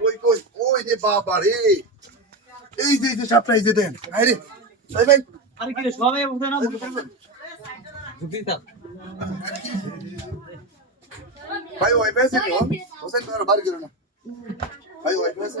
কই কই ওই যে বাবা রে? এই যে এই যে সাপটা এই যে দেন। আরে রে। ভাই ভাই। আরে কি রে সবাই উঠে না? ঢুকি তা ভাই ওই পেছে তো হোসেন তোর বাড়ি গেল না। ভাই ওই পেছে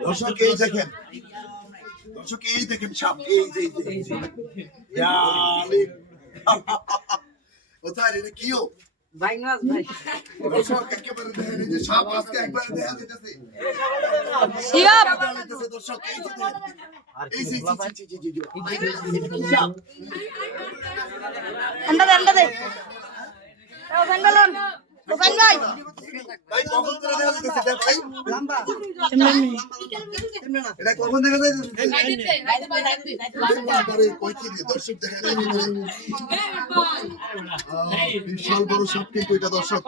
দর্শক এই দেখেন দর্শক এই দেখেন সাপ এই যে এই যে ইয়ালি। কোথায় রে কিও বাইঙ্গাস ভাই। দর্শক একেবারে দেখেন এই যে সাপ আজকে একবারে দেখা দিতেছে। দেখা দর্শক এই যে এই যে জি জি জি জি জি সাপ। ঠান্ডা দে ঠান্ডা দে। ও ফ্যান্ডালন ও ফ্যান ভাই ভাই কখন ধরে দেখা দিতেছে দেখ ভাই। এটা কখন দেখা দিয়ে দর্শক দেখেন এই যে, আহ, বিশাল বড় সাপ কিন্তু এটা দর্শক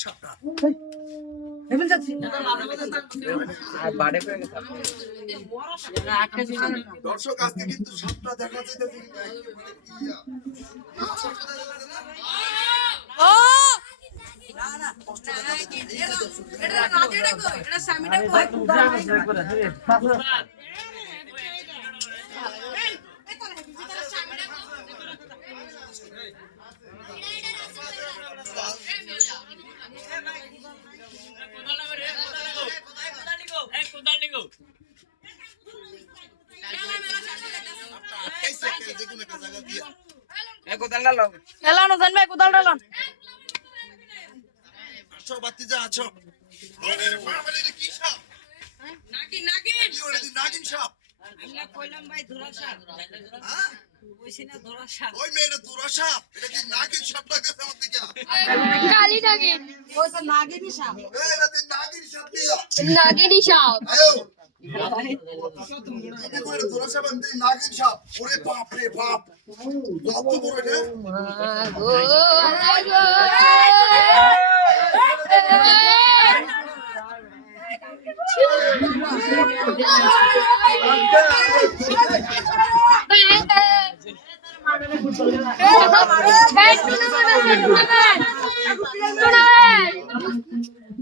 সাপটা হেভেন যাচ্ছি দর্শক আজকে কিন্তু সবটা দেখা যাইতেছে ইয়া। ও এটা রাজেটা এটা স্বামীটা কে যে কোনো একটা জায়গা দিয়া। এলানো জান ভাই কোদাল ডালন আসো, বাতিজা, আছো। ওরে এটা কি সাপ? ওরে, নাগিন সাপ? আমরা কইলাম ভাই ধরা সাপ হ্যাঁ? কইছি ধরা সাপ ওই মেয়েটা তোরা সাপ। এটা কি নাগিন সাপ লাগতেছে আমার দিকে? কালি নাকি কইছে নাগিনী সাপ এই, এটা তো সাপ দিয়া। নাগিনি সাপ আয়ো। নাগিন বাপ কত বড় এটা? তারা মারে না ফুটবল এই সাপ ঢুকে আসি তো। দেখেন এটা কেমনে চিনবা বাড়ি করে।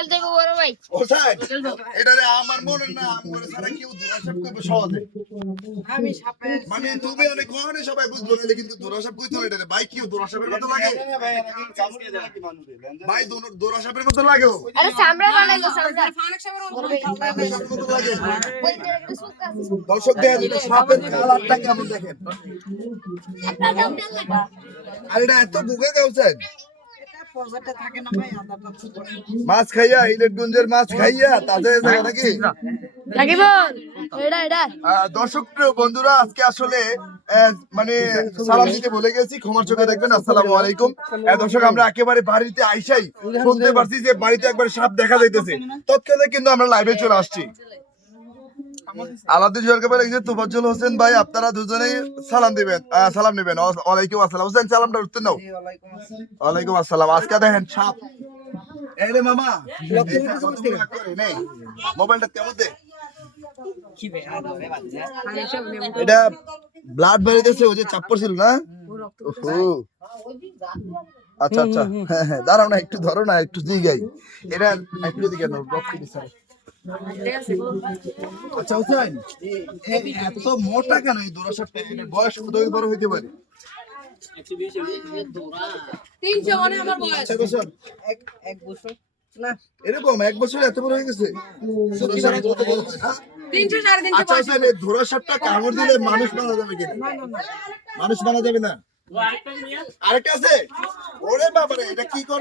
এই চিনবা বাড়ি করছে রে। খেলতে গো বড় ভাই। ও স্যার, এটারে আমার মনে না আমার ছাড়া কেউ দোরাসাপ করবে সহজে। আমি সাপের মানে তুমি অনেক কখনো সবাই বুঝব না কিন্তু দোরাসাপ কইতো না এটারে ভাই কি দোরাসাপের মতো লাগে? ভাই দোনো- দোরাসাপের লাগে আরে সামরা বানাইলো সামরা দোরাসাপের মতো লাগে। দর্শক দেখেন এটা সাপের কালারটা কেমন দেখেন? আর এটা এত বুকে গাউছেন মাছ খাইয়া ইলেটগঞ্জের মাছ খাইয়া তাদের জায়গা নাকি দর্শক বন্ধুরা আজকে আসলে আহ, মানে সালাম দিতে ভুলে গেছি ক্ষমার চোখে দেখবেন আসসালামু আলাইকুম। দর্শক আমরা একেবারে বাড়িতে আইসাই শুনতে পারছি যে বাড়িতে একবার সাপ দেখা যাইতেছে। তৎক্ষণে কিন্তু আমরা লাইভে চলে আসছি। আলাউদ্দিন সরকার যে হোসেন ভাই, আপনারা দুজনেই সালাম দিবেন সালাম নেবেন। ওয়ালাইকুম আসসালাম। হোসেন, সালামটা নাও। ওয়ালাইকুম আসসালাম। আজকে দেখেন মামা মোবাইলটা কেমন দে। এটা ব্লাড ওই যে চাপ পড়ছিল না? আচ্ছা আচ্ছা। হ্যাঁ হ্যাঁ দাঁড়াও না, একটু ধরো না, একটু দিগাই এটা একটু দিকে রক্ত দিছে আচ্ছা হুসাইন এ- এ- এত মোটা কেন? এই দোরাসারটা বয়স কত বড় হইতে পারে। তিনশো মানে আমার বয়স। ছয় বছর এক বছর এরকম এক বছর এত বড় হয়ে গেছে? হয়, আচ্ছা কামড় দিলে মানুষ মারা যাবে কিনা? মানুষ মারা যাবে না? আরেকটা আছে? ওরে বাবারে এটা কি করে?